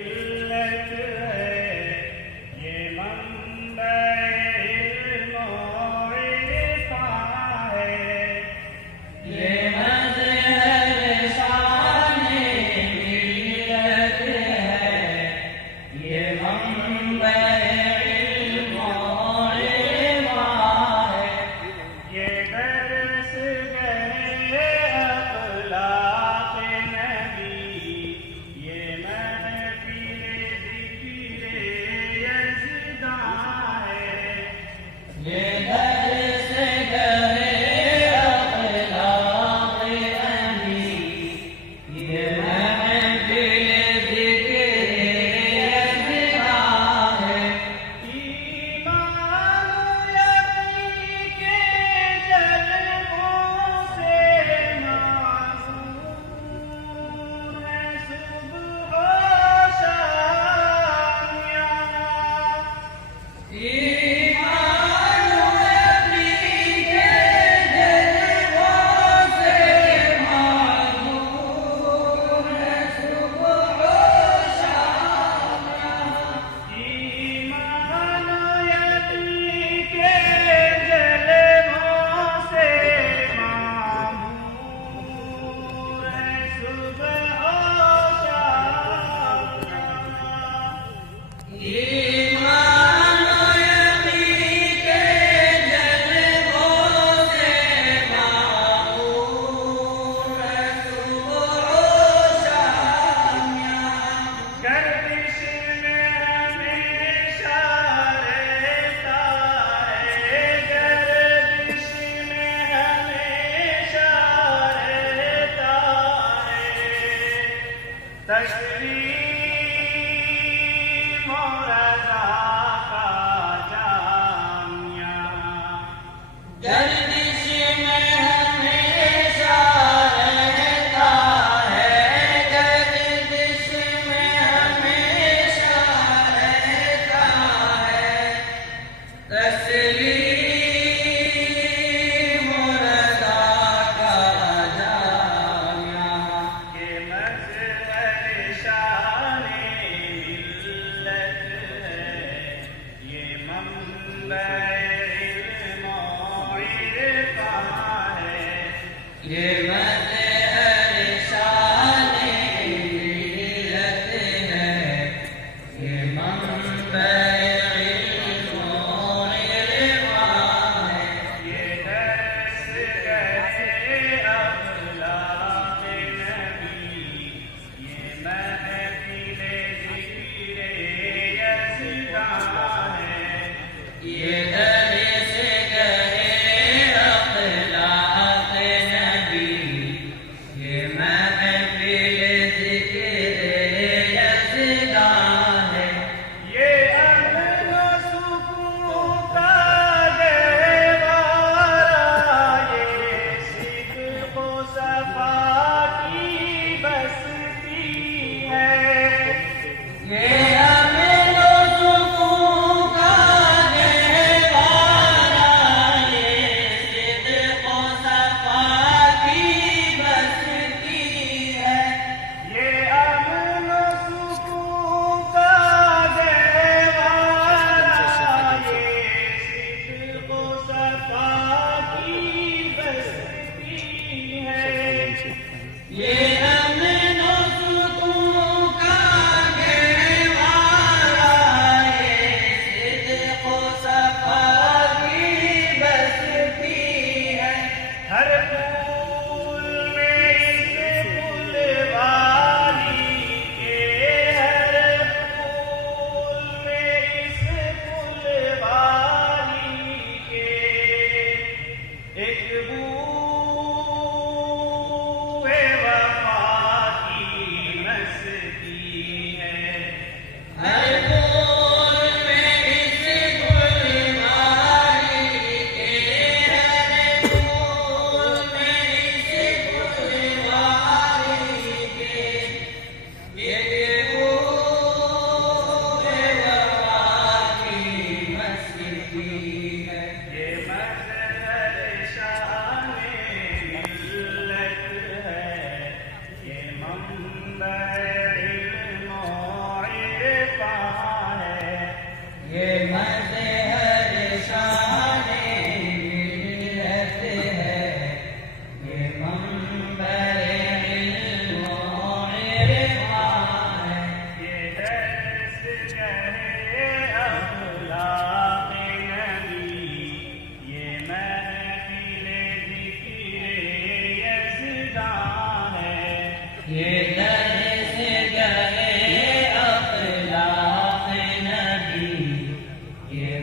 علت ہے یہ منبع علم و عرفان ہے، یہ مظہر شان ملت ہے، یہ منبع علم و عرفان ہے، یہ درس گہے اخلاق نبی، یہ محفل ذکر ہے یہ مظہر شان ملت ہے، یہ منبر علم و عرفان ہے، یہ درس گہے اخلاق نبی، یہ محفل ذکر یزدان ہے یہ درس گہے اخلاق نبی، یہ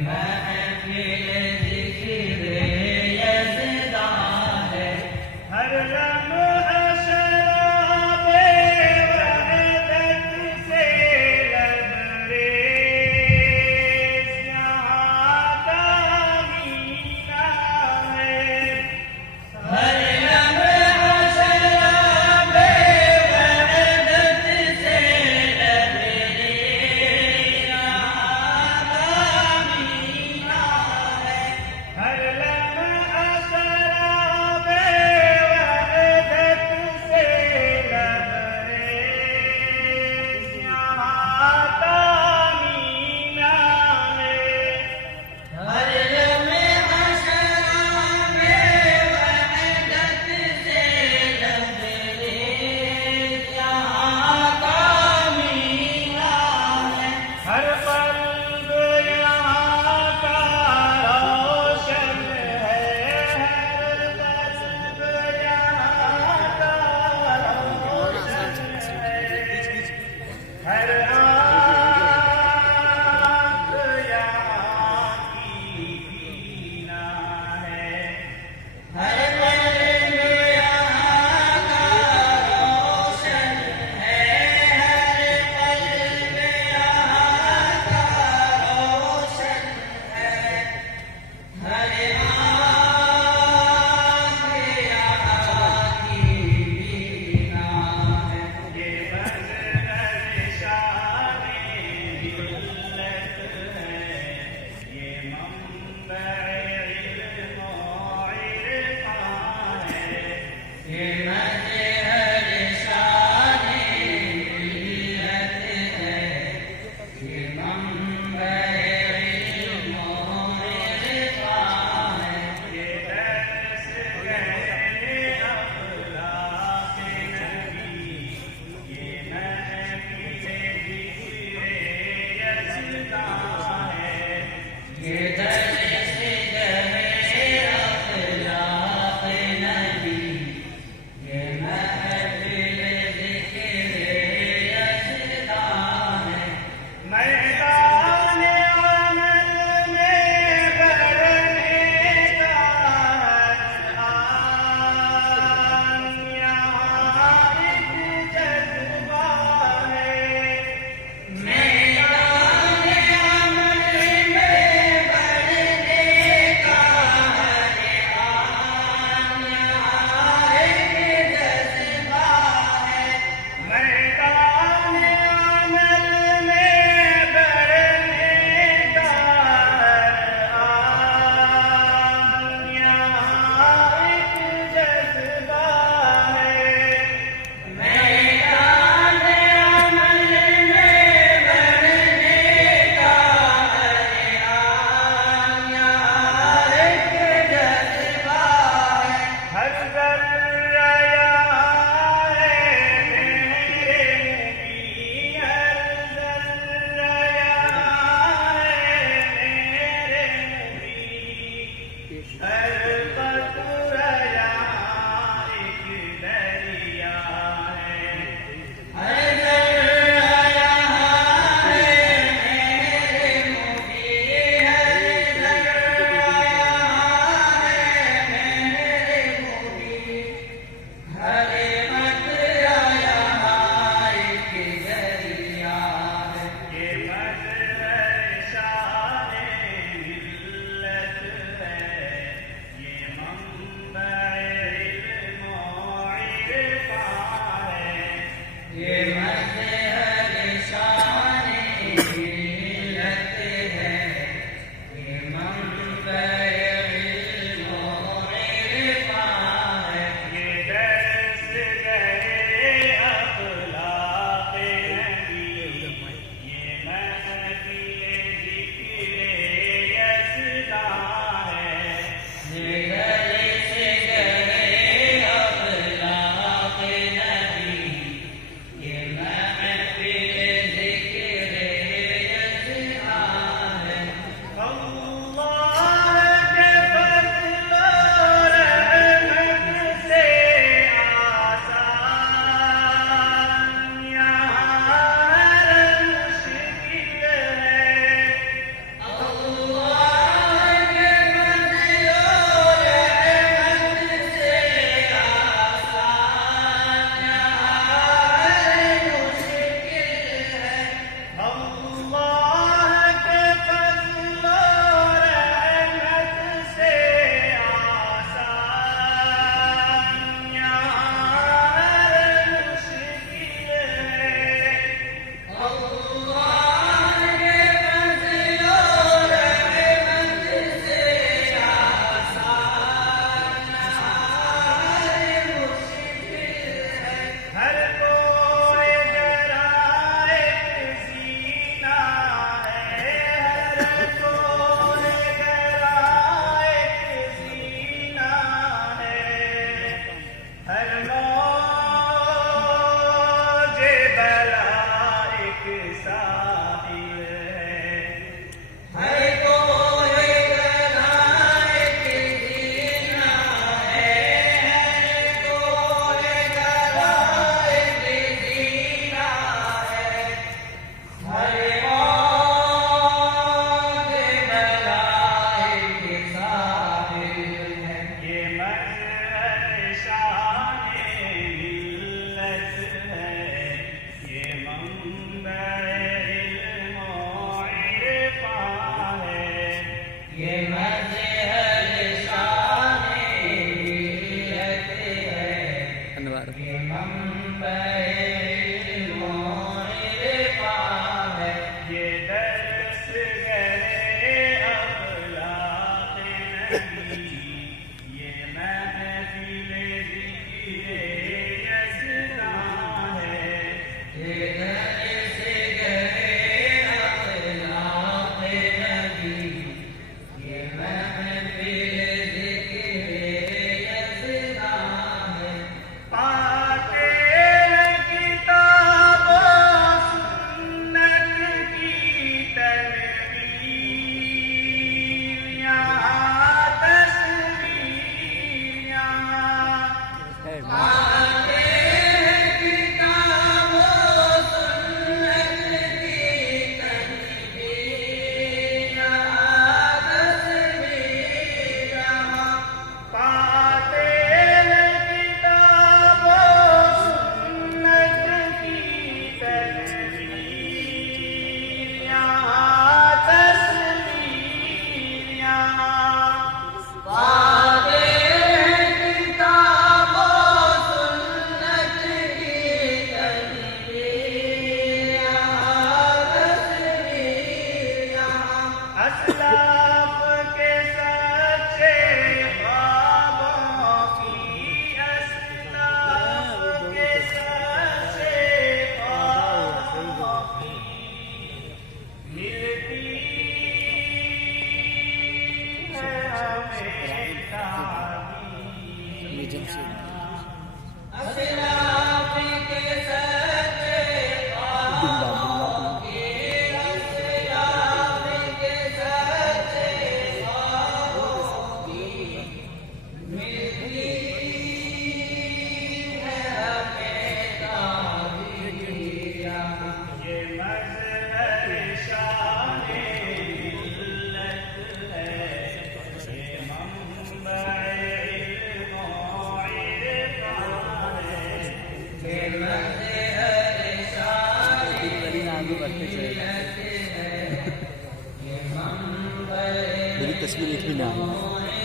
میری تصویر ایک بھی نہ آئی.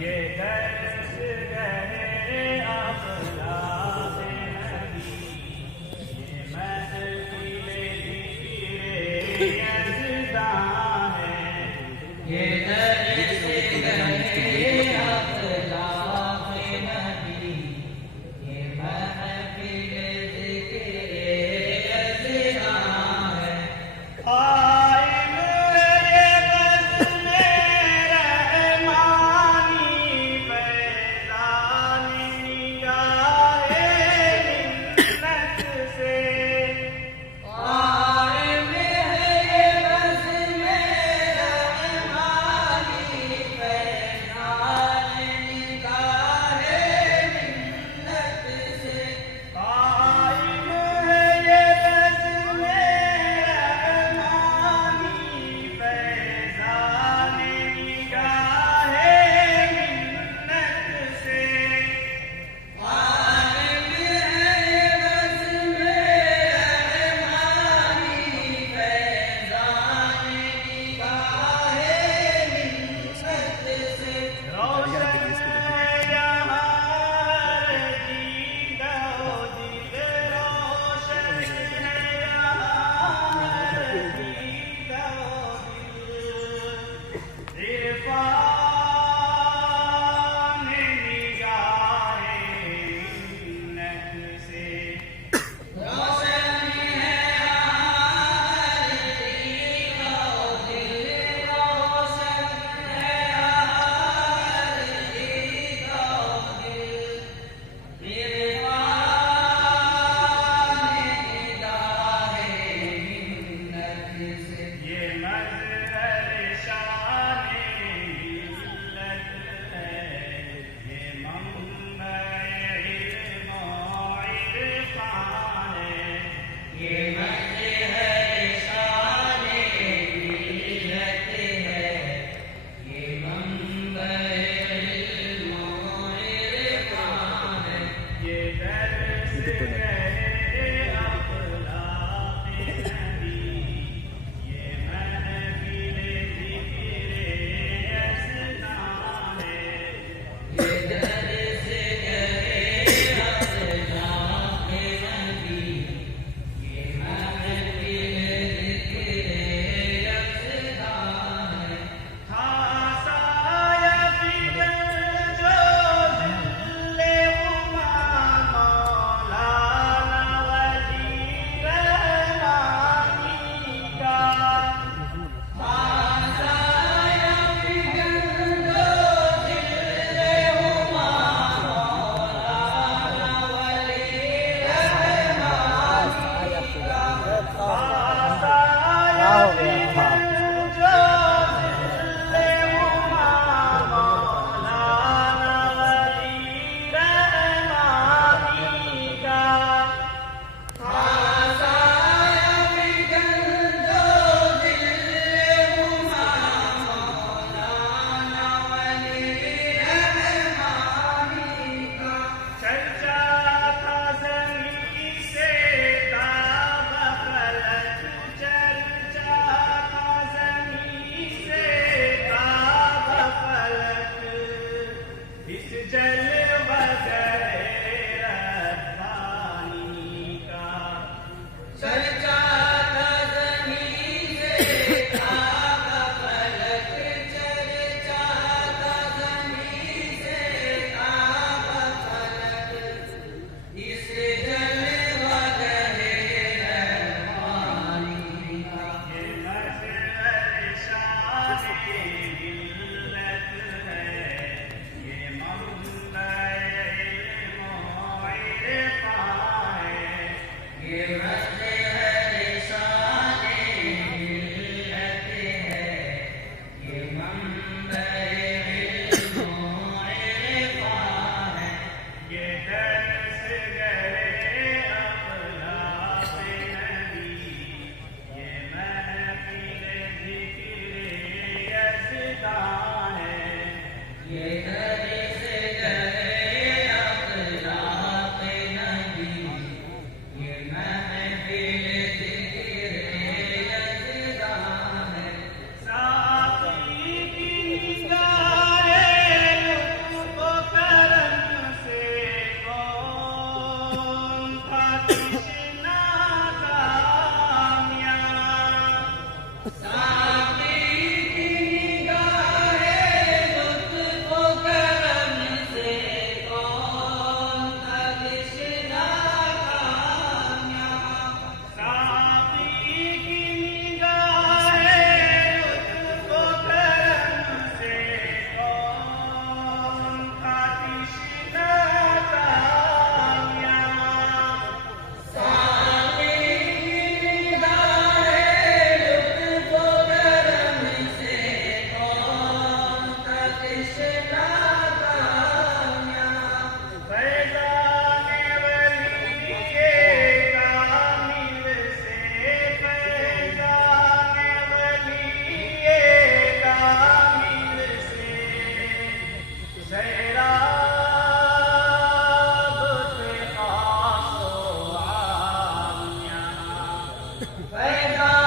یہ درس گہے اخلاق نبی، یہ محفل ذکر یزداں ہے. یہ درس گہے اخلاق نبی، یہ محفل ذکر یزداں ہے. قائم یہ بزم رحمانی فیضان نگاہ منت سے. قائم ہے یہ بزم رحمانی فیضان نگاہ منت سے. قائم ہے یہ بزم رحمانی فیضان نگاہ منت سے. قائم ہے یہ بزم رحمانی فیضان نگاہ منت سے. روشن ہے یہاں دیدہ و دل، روشن ہے یہاں دیدہ و دل. عرفان نگاہ منت سے. روشن ہے ہر دل و دل، روشن ہے ہر دل و دل. عرفان نگاہ منت سے. یہ مظہر شان ملت ہے، یہ منبع علم و عرفان ہے. یہ مظہر شان ملت ہے، یہ منبع علم و عرفان ہے. یہ درس گہے اخلاق نبی، یہ محفل ذکر یزداں ہے. یہ درس گہے اخلاق نبی، یہ محفل ذکر یزداں ہے. خاصایا فکر جو ذل غمام مولانا وزیر رحمانی کا. خاصایا فکر جو دل ہمام مولانا ولی رحمانی کا. خاصایا فکر جو ذل غمام مولانا ولی رحمانی کا. خاصایا فکر جو دل ہمام مولانا ولی رحمانی کا. چرچا تھا زمین سے تاب فلک فیضان